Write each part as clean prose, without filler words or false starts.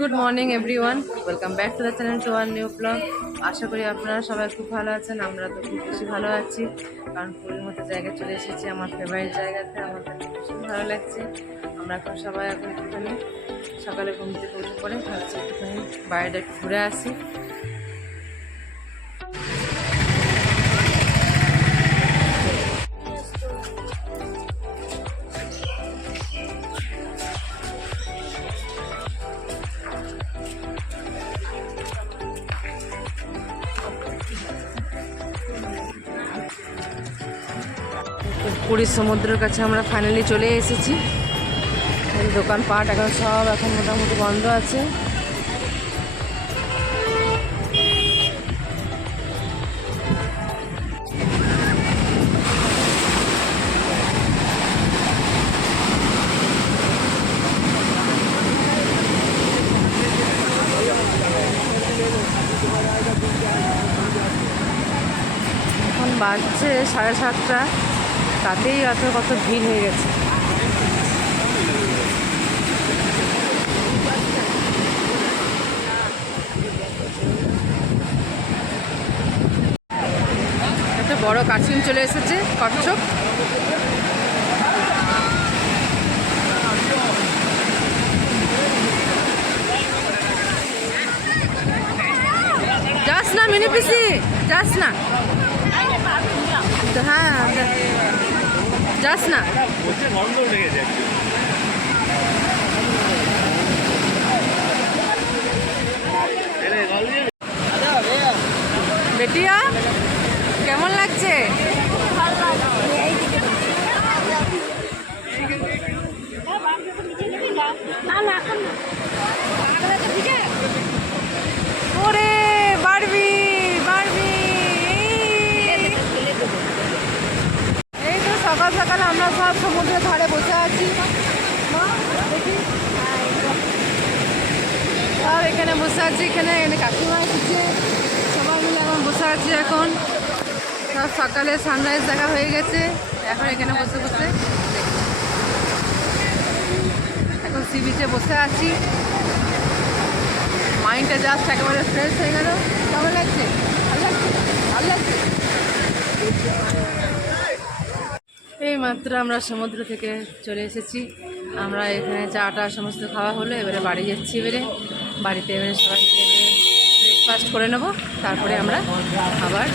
Good morning everyone, welcome back to the channel to our new blog. আশা করি আপনারা সবাই খুব ভালো আছেন। আমরা তো খুব বেশি ভালো আছি, কারণ পুরীর মতো জায়গায় চলে এসেছি, আমার ফেভারিট জায়গাতে। আমাদের ভীষণ ভালো লাগছে। আমরা এখন সবাই এখন একটুখানি সকালে ঘুম থেকে উঠে পড়ে ভাবছি একটুখানি বাইরে একটু ঘুরে আসি। পুরীর সমুদ্রের কাছে আমরা ফাইনালি চলে এসেছি। দোকানপাট এখন মোটামুটি বন্ধ আছে। এখন বাজছে 7:30, তাতেই কত ভিড় হয়ে গেছে। একটা বড় কার্টুন চলে এসেছে, কচ্ছপ। যাস না মিনি পিসি, যাস না। হ্যাঁ, যাস না। বেটিয়া, কেমন লাগছে? ওরে বারবি বারবি, এই তো সকাল সকাল আমরা সব সমুদ্রের ধারে বসে আছি। সব এখানে বসে আছি, এখানে কাকিমা এসেছে, সবাই মিলে এখন বসে আছি। এখন সব সকালে সানরাইজ দেখা হয়ে গেছে, এখন এখানে বসে বসে এখন সি বিচে বসে আছি। মাইন্ডটা জাস্ট একেবারে ফ্রেশ হয়ে গেল। কেমন লাগছে? ভালো লাগছে, ভালো লাগছে। এই মাত্র আমরা সমুদ্র থেকে চলে এসেছি। আমরা এখানে চাটা সমস্ত খাওয়া হলো, এবারে বাড়ি যাচ্ছি। বাড়িতে সবাই মিলে ব্রেকফাস্ট করে নেব, তারপরে আমরা আবার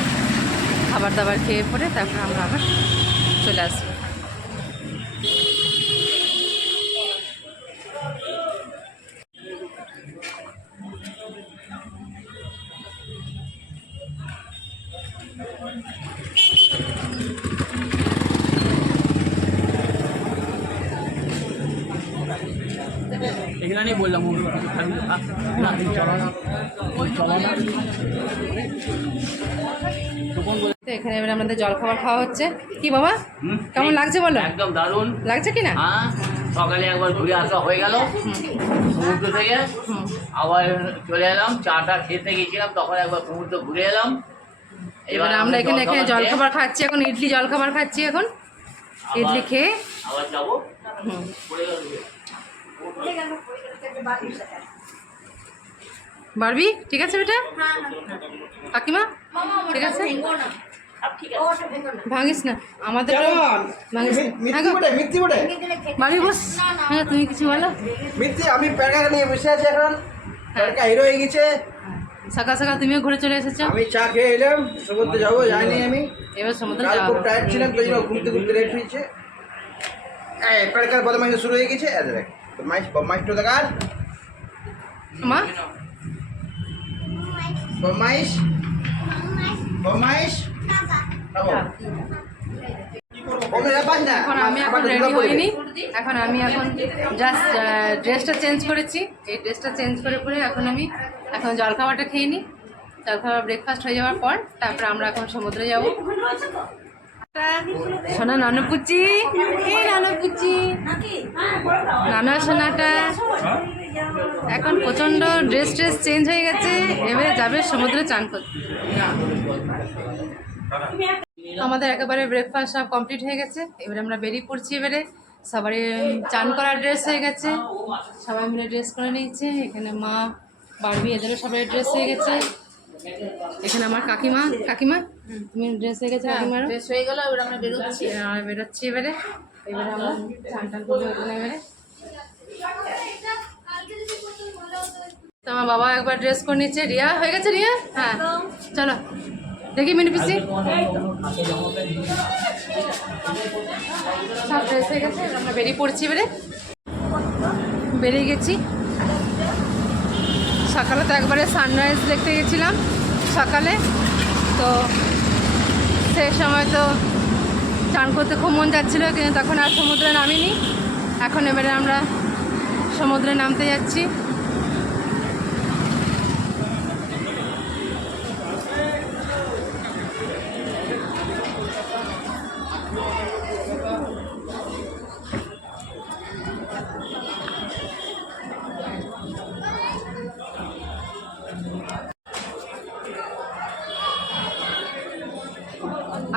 খাবার দাবার খেয়ে পরে তারপরে আমরা আবার চলে আসবো। এখানে বললাম এখানে এবারে আমাদের জলখাবার খাওয়া হচ্ছে। কি বাবা, কেমন লাগছে বলো? একদম দারুণ লাগছে কিনা? হ্যাঁ, সকালে একবার ঘুরে আসা হয়ে গেল সমুদ্র থেকে, আবার চলে এলাম। চাটা খেতে গেছিলাম, তখন একবার সমুদ্র ঘুরে এলাম। এবারে আমরা এখানে জলখাবার খাচ্ছি, এখন ইডলি জলখাবার খাচ্ছি। এখন ইডলি খেয়ে আবার যাবো। বারবি, ঠিক আছে বেটা? কাকিমা, ঠিক আছে, ভাঙিস না আমাদের, ভাঙিস না। বারবি বস। হ্যাঁ, তুমি কিছু বলো। আমি প্যারকা নিয়ে বসে আছি, এখন প্যারকা হিরো হয়ে গেছে। সকাল সকাল তুমিও ঘুরে চলে এসেছো। আমি চা খেয়ে এলাম, সমুদ্রে যাবো, যাইনি আমি। এবার সমুদ্রে কাল খুব যাবো। টায়ার্ড ছিলাম, তো ঘুরতে ঘুরতে লেট হয়েছে। প্যারকার বদমাইশ শুরু হয়ে গেছে। দেখ বদমাইশটা দেখার, মা বদমাইশ বদমাইশ। এখন আমি রেডি হইনি, আমি জাস্ট ড্রেসটা চেঞ্জ করেছি। এই ড্রেসটা চেঞ্জ করে পরে আমি জলখাবারটা খেয়ে নিই। জলখাবার ব্রেকফাস্ট হয়ে যাওয়ার পর তারপরে আমরা এখন সমুদ্রে যাব। সোনা নানুপুচি, এই নানুপুচি, নানা সোনাটা এখন প্রচণ্ড ড্রেস চেঞ্জ হয়ে গেছে। এবারে যাবে সমুদ্রে চান করতে। আমাদের একেবারে ব্রেকফাস্ট সব কমপ্লিট হয়ে গেছে, এবারে আমরা বেরিয়ে পড়ছি। এবারে সবারই চান করার ড্রেস হয়ে গেছে, সবাই মিলে ড্রেস করে নিয়েছে। এখানে মা বারবি এদেরও সবাই ড্রেস হয়ে গেছে। এখানে আমার কাকিমা, কাকিমা তুমি ড্রেস হয়ে গেছে? কাকিমারও ড্রেস হয়ে গেল, এবার আমরা বেরোচ্ছি। আমরা বেরোচ্ছি এবারে। এবারে আমরা চান টান করবো এখানে এবারে। তো আমার বাবা একবার ড্রেস করে নিচ্ছে। রিয়া হয়ে গেছে? রিয়া হ্যাঁ চলো দেখি মিনি পিসি সব ড্রেস হয়ে গেছে। আমরা বেরিয়ে পড়ছি এবারে, বেরিয়ে গেছি। সকালে তো একবারে সানরাইজ দেখতে গেছিলাম সকালে, তো সেই সময় তো চান করতে খুব মন যাচ্ছিলো, কিন্তু তখন আর সমুদ্রে নামিনি। এখন এবারে আমরা সমুদ্রে নামতে যাচ্ছি।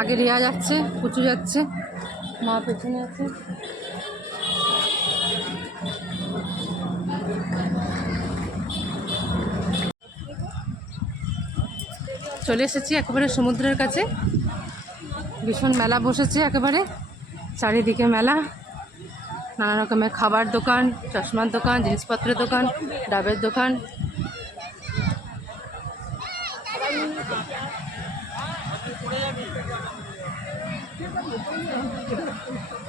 আগে রিয়া যাচ্ছে, পুচু যাচ্ছে, মা পেছনে আছে। চলে এসেছি একেবারে সমুদ্রের কাছে। ভীষণ মেলা বসেছে একেবারে, চারিদিকে মেলা, নানা রকমের খাবার দোকান, চশমার দোকান, জিনিসপত্রের দোকান, ডাবের দোকান।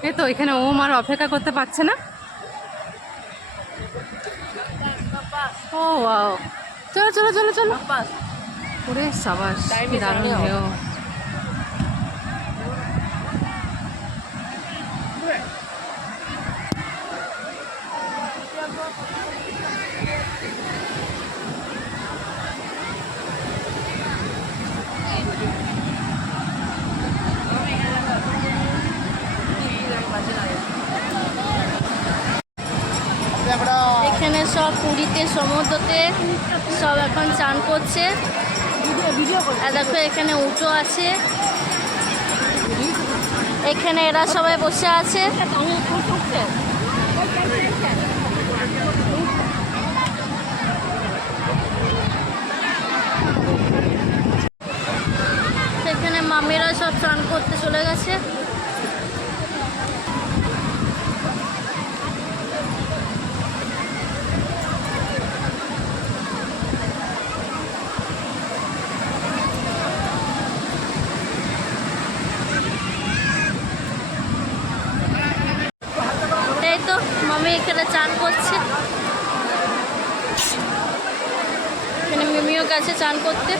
এই তো এখানে ওম আর অপেক্ষা করতে পারছে না। ও ওয়াও, চলো চলো চলো চলো। ওরে সাবাস, কি দারুণ ঢেউ। এখানে সব পুরীতে সমুদ্রতে সব এখন চান করছে। আর দেখো এখানে উটো আছে, এখানে এরা সবাই বসে আছে। এখানে মামিরা সব চান করতে চলে গেছে। এই তো মামি এখানে চান করছে, এখানে মিমিও গেছে চান করতে।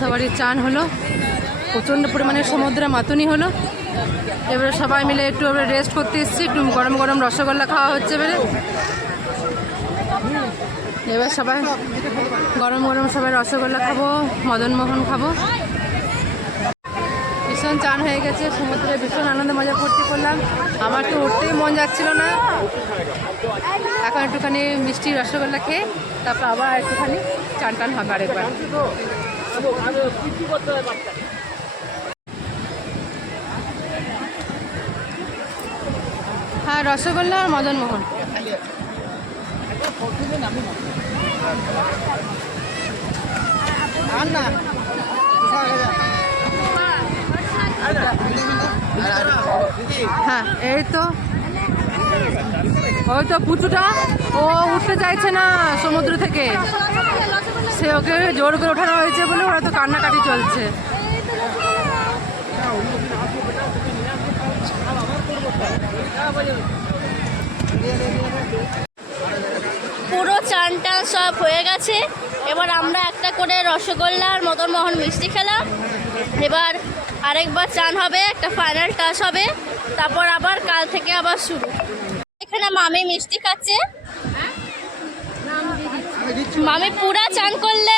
সবারই চান হলো, প্রচণ্ড পরিমাণে সমুদ্রে মাতুনি হলো। এবারে সবাই মিলে একটু এবারে রেস্ট করতে এসেছি, একটু গরম গরম রসগোল্লা খাওয়া হচ্ছে এবারে। এবার সবাই গরম গরম সবাই রসগোল্লা খাবো, মদনমোহন খাবো। ভীষণ চান হয়ে গেছে, সমুদ্রে ভীষণ আনন্দ মজা করতে করলাম। আমার তো উঠতেই মন যাচ্ছিল না। এখন একটুখানি মিষ্টি রসগোল্লা খেয়ে তারপর আবার একটুখানি চান টান হবে আরেকবার। হ্যাঁ, রসগোল্লা আর মদনমোহন। হ্যাঁ এই তো, ওই তো পুচুটা, ও উঠতে চাইছে না সমুদ্র থেকে। সে ওকে জোর করে ওঠানো হয়েছে বলে ওরা তো কান্নাকাটি চলছে। পুরো চান টান সব হয়ে গেছে। এবার আমরা একটা করে রসগোল্লা আর মদনমোহন মিষ্টি খেলাম। এবার আরেকবার চান হবে, একটা ফাইনাল টাচ হবে, তারপর আবার কাল থেকে আবার শুরু। এখানে মামি মিষ্টি খাচ্ছে। মামি পুরা চান করলে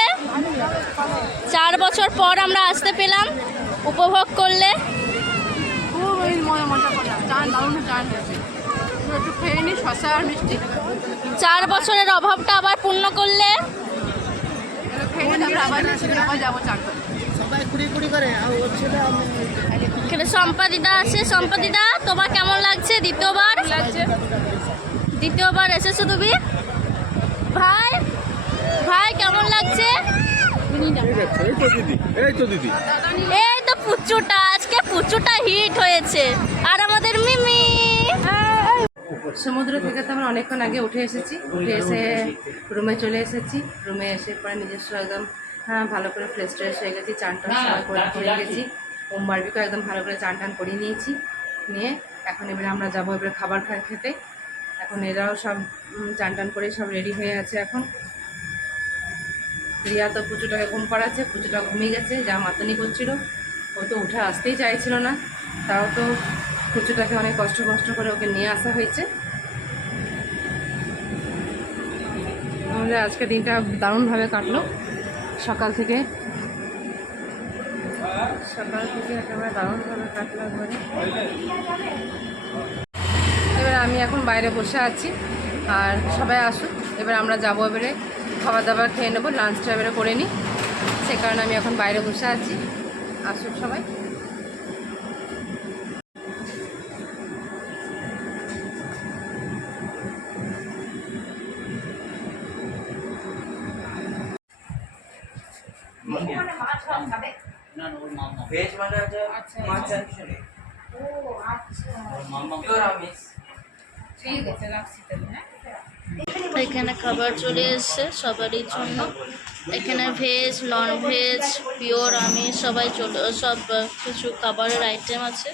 4 বছর পর আমরা আসতে পেলাম, উপভোগ করলে। খুব মজা করলাম, চান দারুণ চান হয়েছে, একটু খেয়ে নি শসা আর মিষ্টি 4 বছরের অভাবটা আবার পূর্ণ করলে। খেয়ে নিয়ে আবার যাবো চান করতে। এখানে সম্পাদিদা আছে। সম্পাদিদা, তোমার কেমন লাগছে? দ্বিতীয়বার দ্বিতীয়বার এসেছো তুমি। ভাই ভাই কেমন লাগছে? এই তো পুচুটা, আজকে পুচুটা হিট হয়েছে। আর আমাদের মিমি সমুদ্র থেকে তো আমরা অনেকক্ষণ আগে উঠে এসেছি, উঠে এসে রুমে চলে এসেছি। রুমে এসে পরে নিজস্ব একদম ভালো করে ফ্রেশ ট্রেশ হয়ে গেছি, চান টান সবাই করে গেছি। ওম বারবিকে একদম ভালো করে চান টান করিয়ে নিয়েছি। নিয়ে এখন এবারে আমরা যাবো এবারে খাবার খেতে। এখন এরাও সব চান টান করে সব রেডি হয়ে আছে। এখন রিয়া তো পুচুটাকে ঘুম পাড়াচ্ছে, পুচুটা ঘুমিয়ে গেছে, যা মাতনি করছিল। ও তো উঠে আসতেই চাইছিল না, তাও তো পুচুটাকে অনেক কষ্ট করে ওকে নিয়ে আসা হয়েছে। আমাদের আজকে দিনটা দারুণভাবে কাটলো। সকাল থেকে একেবারে দারুণভাবে কাটলো একবারে। এবার আমি এখন বাইরে বসে আছি, আর সবাই আসুক, এবার আমরা যাবো, এবারে খাবার দাবার খেয়ে নেবো, লাঞ্চটা এবারে করে নিই। সে কারণে আমি এখন বাইরে বসে আছি, আসুক সবাই। ভেজ মানে আছে মাছ আর কিছু নেই। পিওর আমিষ। ঠিক আছে, রাখছি তাহলে। হ্যাঁ, এখানে খাবার চলে এসছে সবারই জন্য। এখানে ভেজ, নন ভেজ, পিওর আমিষ সবাই সব কিছু খাবারের আইটেম আছে।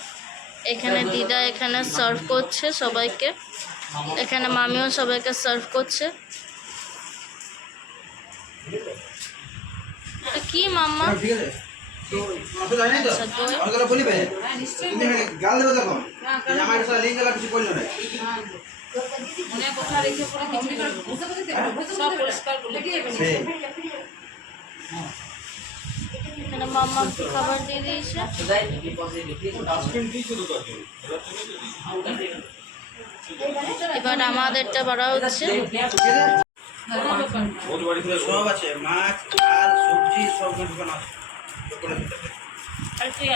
এখানে দিদা এখানে সার্ভ করছে সবাইকে, এখানে মামিও সবাইকে সার্ভ করছে। এটা কি মাম্মা? ঠিক আছে। তো মাছ জানি তো। আচ্ছা, দই। ওগুলো বলিবে। তুমি গাল দেবে তখন। আমার সাথে লিঙ্ক গলা কিছু করলো না। মনে কথা রেখে পরে কিছু সব পরিষ্কার করে দিয়ে এখানে মাম্মা খাবার দিয়ে দিয়েছে। এবার আমাদেরটা বাড়া হচ্ছে। সব আছে, মাছ আর সবজি সব দোকান আছে। আর তুই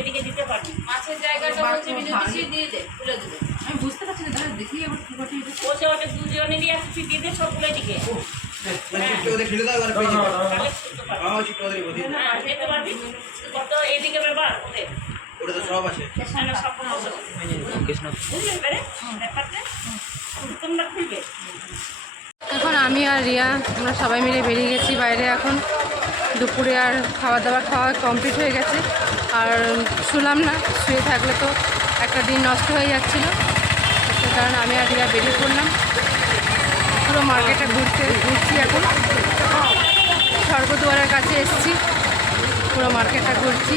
এদিকে দিতে পারবি। মাছের জায়গাটা বলছে বিজু দিয়ে দে, তুলে দেবে। আমি বুঝতে পারছি না, দাঁড়া দেখি আবার কি কথা এটা। বসে ওটা দুজনে দিয়ে আসছি, দিয়ে দে সবগুলো এদিকে। চিপটা ওদের ঠেলে দাও, এবার পেয়ে যাবে। তাহলে করতে পারবি। হ্যাঁ, চিপটা ওদের বলি। হ্যাঁ, যেতে পারবি। কত এদিকে ব্যাপার ওদের। ওটা তো সব আছে। সামনে সব বসো। বুঝলে এবারে ব্যাপারটা? তোমরা খুলবে। এখন আমি আর রিয়া আমরা সবাই মিলে বেরিয়ে গেছি বাইরে। এখন দুপুরে আর খাওয়া কমপ্লিট হয়ে গেছে, আর শুলাম না, শুয়ে থাকলে তো একটা দিন নষ্ট হয়ে যাচ্ছিলো। সে কারণে আমি আর রিয়া বেরিয়ে পড়লাম। পুরো মার্কেটে ঘুরছি। এখন স্বর্গদুয়ারের কাছে এসেছি, পুরো মার্কেটটা ঘুরছি।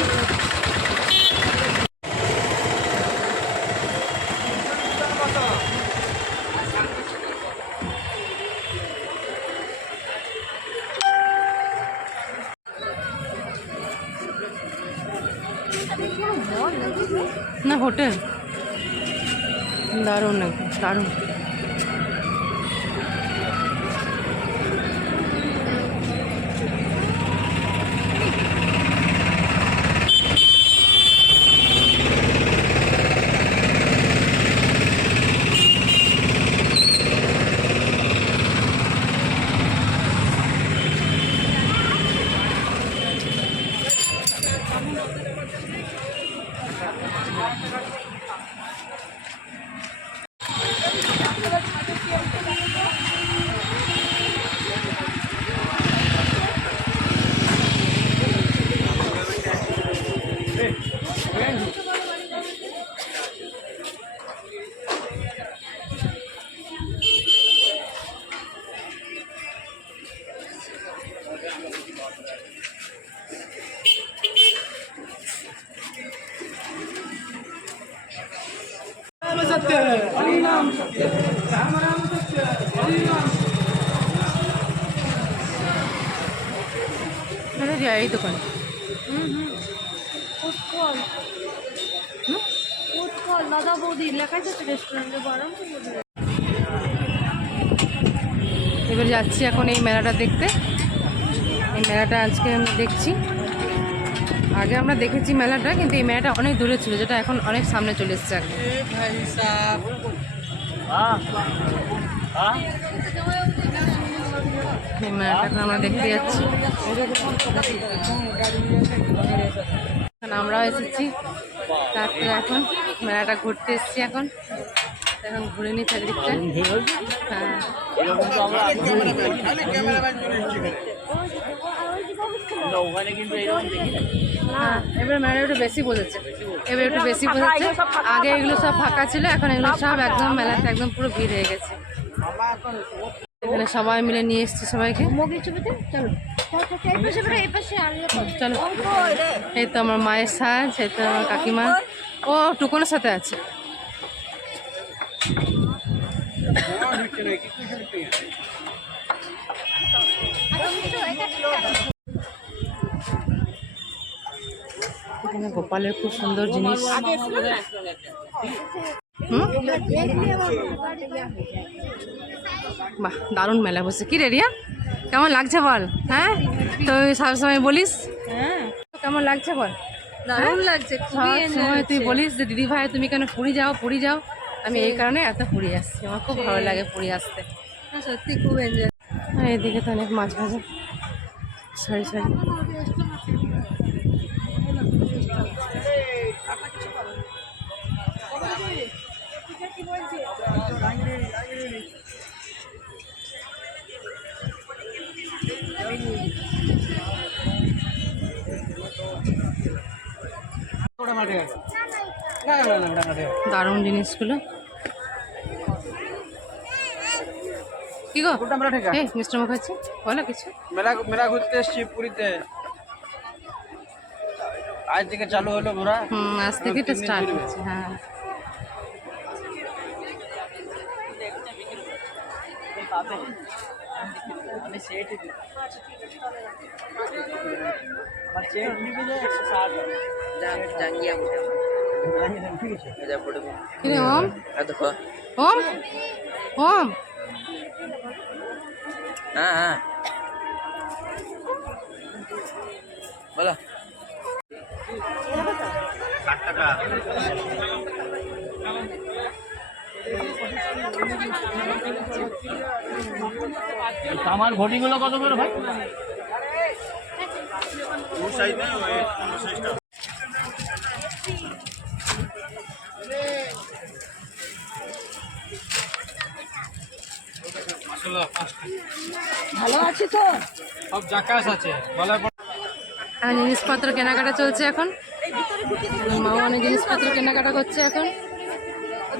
না হোটেল দারুণ নাকি, দারুণ। এই দোকান দাদা বৌদি লেখাই যাচ্ছে রেস্টুরেন্টে বারণ। এবার যাচ্ছি এখন এই মেলাটা দেখতে। এই মেলাটা আজকে আমরা দেখছি। আগে আমরা দেখেছি মেলাটা, কিন্তু এই মেলাটা অনেক দূরে ছিল, যেটা এখন অনেক সামনে চলে এসছে এখন। এই মেলাটা এখন আমরা দেখতে যাচ্ছি। এখন আমরাও এসেছি, তারপরে এখন মেলাটা ঘুরতে এসেছি। এখন ঘুরে নিই চারিদিকটা। হ্যাঁ, হ্যাঁ, এবার মেলাটা একটু বেশি বোঝাচ্ছে, এবার একটু বেশি বোঝাচ্ছে। আগে এগুলো সব ফাঁকা ছিল, এখন এগুলো সব একদম মেলাতে একদম পুরো ভিড় হয়ে গেছে। এখানে সবাই মিলে নিয়ে এসছি সবাইকে। চলো, এই তো আমার মায়ের সাজ, এই তো আমার কাকিমা, ও টুকনের সাথে আছে। এখানে গোপালের খুব সুন্দর জিনিস। বাহ, দারুণ মেলা বসে। কি রে রিয়া, কেমন লাগছে বল? হ্যাঁ, তো সবসময় বলিস কেমন লাগছে বল? দারুণ লাগছে, খুবই সময় তুই বলিস যে দিদি ভাই তুমি কেন পুরী যাও পুরী যাও। আমি এই কারণে এত পুরী আসছি, আমার খুব ভালো লাগে পুরী আসতে। সত্যি খুব এনজয়। এদিকে তো অনেক মাছ ভাজা সারি সারি। দারুণ জিনিসগুলো। কি গো মিস্টার মুখার্জি, বলো কিছু। মেলা ঘুরতে এসছি পুরীতে, আজ থেকে চালু হলো ঘোরা। আজ থেকে তো স্টার্ট হচ্ছে। হ্যাঁ, কিরে ওম ওম ওম, হ্যাঁ হ্যাঁ বলো। 60 টাকা। আমার ঘটিগুলো কত করে ভাই? ভালো আছে তো, সব জাকাস আছে বলে। আর জিনিসপত্র কেনাকাটা চলছে এখন। মাও অনেক জিনিসপত্র কেনাকাটা করছে এখন।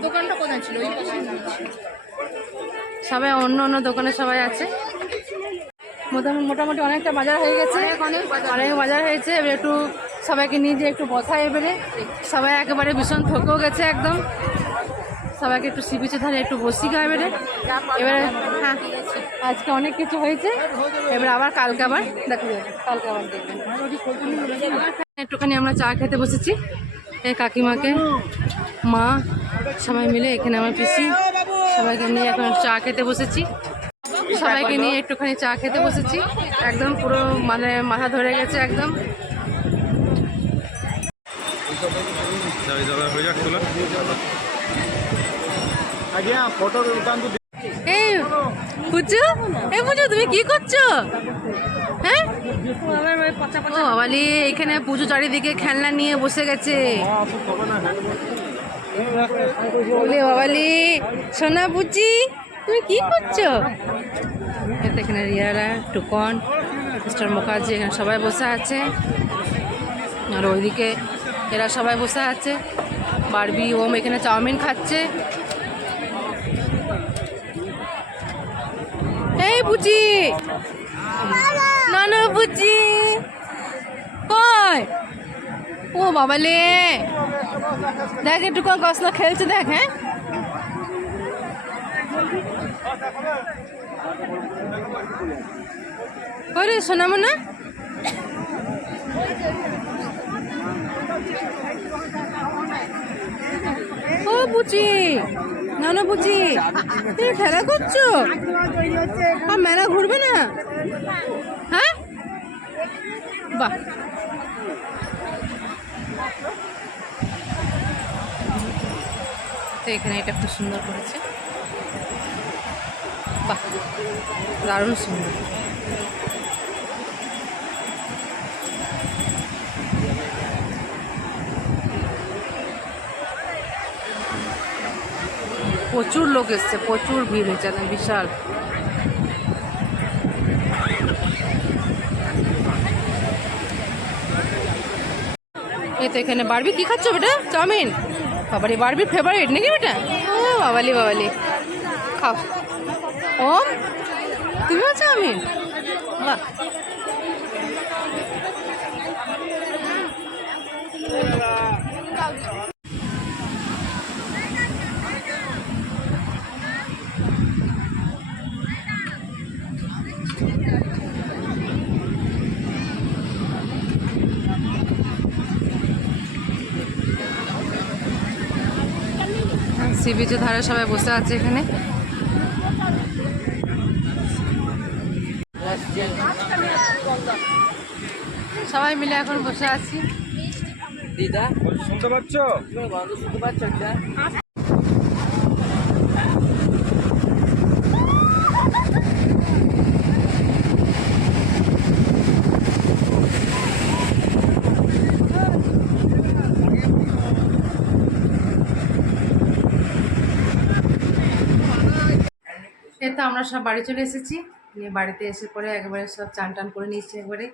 দোকানটা কোথায় ছিল? ওই পাশে সবাই অন্য অন্য দোকানে সবাই আছে। মোটামুটি অনেকটা বাজার হয়ে গেছে, অনেক বাজার হয়েছে। এবার একটু সবাইকে নিয়ে যে একটু বসায়, এবারে সবাই একেবারে ভীষণ থকেও গেছে একদম। সবাইকে একটু সি বিচের ধারে একটু বসি গা এবারে। হ্যাঁ, আজকে অনেক কিছু হয়েছে, এবার আবার কালকে আবার দেখবেন, কালকে আবার দেখবেন। একটুখানি আমরা চা খেতে বসেছি, এই কাকিমাকে মা সবাই মিলে, এখানে আমার পিসি, সবাইকে নিয়ে এখন চা খেতে বসেছি। সবাইকে নিয়ে একটুখানি চা খেতে বসেছি, একদম পুরো মানে মাথা ধরে গেছে একদম। এই পুজো, এই পুজো তুমি কি করছো? হ্যাঁ, ও বাবালি, এখানে পুজো চারিদিকে খেলনা নিয়ে বসে গেছে। বলে বাবালি, সোনা বুঝি তুমি কি করছো? এখানে রিয়ারা, টুকন, মিস্টার মুখার্জি, এখানে সবাই বসে আছে। আর ওইদিকে এরা সবাই বসে আছে। বারবি ওম এখানে চাউমিন খাচ্ছে। এই বুঝি, না না বুঝি কই? ও বাবালে, দেখ একটু কসনা খেলছে দেখ। হ্যাঁ, করে শোনাবো না? ও বুচি, না বুচি, তুমি খেলা করছো? আর মেলা ঘুরবে না? হ্যাঁ, বাহ। তো এখানে এটা খুব সুন্দর করেছে, বাহ, দারুণ সুন্দর। প্রচুর লোক এসছে, প্রচুর ভিড় হয়েছে, একদম বিশাল। এই তো এখানে বারবি, কি খাচ্ছ বেটা? চাউমিন? বাবারি, বারবির ফেভারিট নাকি বেটা? ও বাবালি বাবালি, খাও। ওম, তুমিও চাউমিন? বাহ। সি বিচের ধারে সবাই বসে আছে এখানে। সবাই মিলে এখন বসে আছি। দিদা শুনতে পাচ্ছ? গন্ধ শুনতে পাচ্ছ? দিদা এই তো আমরা সব বাড়ি চলে এসেছি। নিয়ে বাড়িতে এসে পরে একবারে সব চান টান করে নিয়েছি একবারে।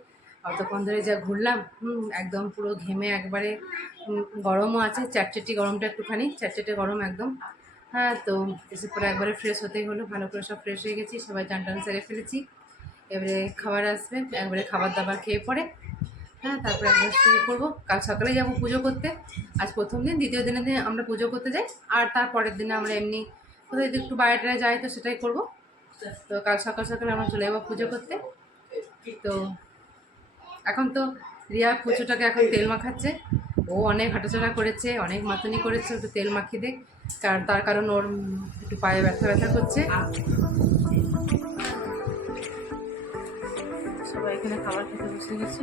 অতক্ষণ ধরে যা ঘুরলাম, একদম পুরো ঘেমে একবারে, গরমও আছে, চ্যাটচেটি গরমটা একটুখানি, চ্যাটচেটে গরম একদম। হ্যাঁ, তো এসে পরে একবারে ফ্রেশ হতেই হলো, ভালো করে সব ফ্রেশ হয়ে গেছি, সবাই চান টান সেরে ফেলেছি। এবারে খাবার আসবে, একবারে খাবার দাবার খেয়ে পরে হ্যাঁ তারপরে একবার শুরু করবো। কাল সকালে যাবো পুজো করতে। আজ প্রথম দিন, দ্বিতীয় দিনের দিন আমরা পুজো করতে যাই, আর তারপরের দিনে আমরা এমনি কোথায় যদি একটু বাইরে যাই তো সেটাই করবো। তো কাল সকাল সকালে আমরা চলে যাবো পুজো করতে। তো এখন তো রিয়া পুজোটাকে এখন তেল মাখাচ্ছে। ও অনেক হাঁটাচলা করেছে, অনেক মাতুনি করেছে, একটু তেল মাখিয়ে দেয়, কারণ তার কারণ ওর একটু পায়ে ব্যথা ব্যথা করছে। সবাই এখানে খাবার খেতে বসে গেছে।